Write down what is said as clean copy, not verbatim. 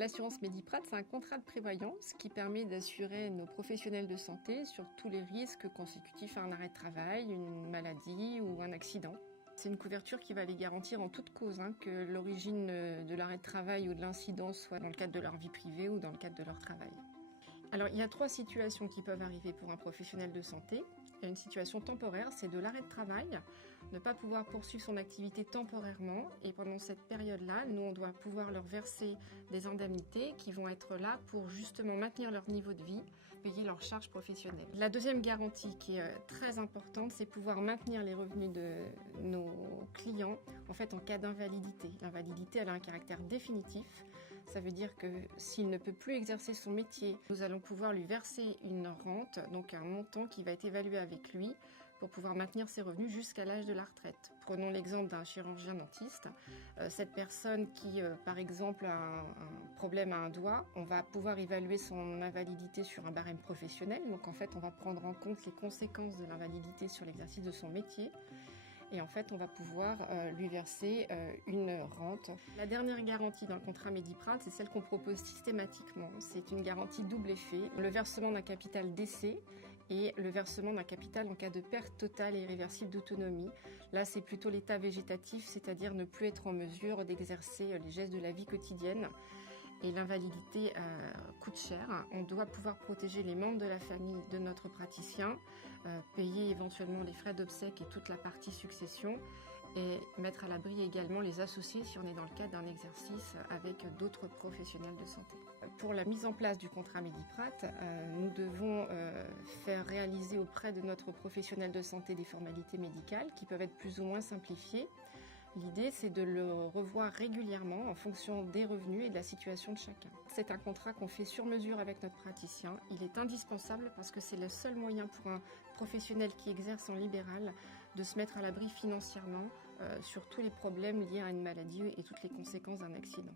L'assurance Mediprat, c'est un contrat de prévoyance qui permet d'assurer nos professionnels de santé sur tous les risques consécutifs à un arrêt de travail, une maladie ou un accident. C'est une couverture qui va les garantir en toute cause, que l'origine de l'arrêt de travail ou de l'incident soit dans le cadre de leur vie privée ou dans le cadre de leur travail. Alors, il y a 3 situations qui peuvent arriver pour un professionnel de santé. Il y a une situation temporaire, c'est de l'arrêt de travail, ne pas pouvoir poursuivre son activité temporairement. Et pendant cette période-là, nous, on doit pouvoir leur verser des indemnités qui vont être là pour justement maintenir leur niveau de vie, payer leurs charges professionnelles. La deuxième garantie qui est très importante, c'est pouvoir maintenir les revenus de nos clients en fait en cas d'invalidité. L'invalidité, elle a un caractère définitif. Ça veut dire que s'il ne peut plus exercer son métier, nous allons pouvoir lui verser une rente, donc un montant qui va être évalué avec lui pour pouvoir maintenir ses revenus jusqu'à l'âge de la retraite. Prenons l'exemple d'un chirurgien dentiste. Cette personne qui, par exemple, a un problème à un doigt, on va pouvoir évaluer son invalidité sur un barème professionnel. Donc en fait, on va prendre en compte les conséquences de l'invalidité sur l'exercice de son métier. Et en fait, on va pouvoir lui verser une rente. La dernière garantie dans le contrat Mediprat, c'est celle qu'on propose systématiquement. C'est une garantie double effet. Le versement d'un capital décès et le versement d'un capital en cas de perte totale et irréversible d'autonomie. Là, c'est plutôt l'état végétatif, c'est-à-dire ne plus être en mesure d'exercer les gestes de la vie quotidienne. Et l'invalidité coûte cher. On doit pouvoir protéger les membres de la famille de notre praticien, payer éventuellement les frais d'obsèques et toute la partie succession, et mettre à l'abri également les associés si on est dans le cadre d'un exercice avec d'autres professionnels de santé. Pour la mise en place du contrat Mediprat, nous devons faire réaliser auprès de notre professionnel de santé des formalités médicales qui peuvent être plus ou moins simplifiées. L'idée, c'est de le revoir régulièrement en fonction des revenus et de la situation de chacun. C'est un contrat qu'on fait sur mesure avec notre praticien. Il est indispensable parce que c'est le seul moyen pour un professionnel qui exerce en libéral de se mettre à l'abri financièrement sur tous les problèmes liés à une maladie et toutes les conséquences d'un accident.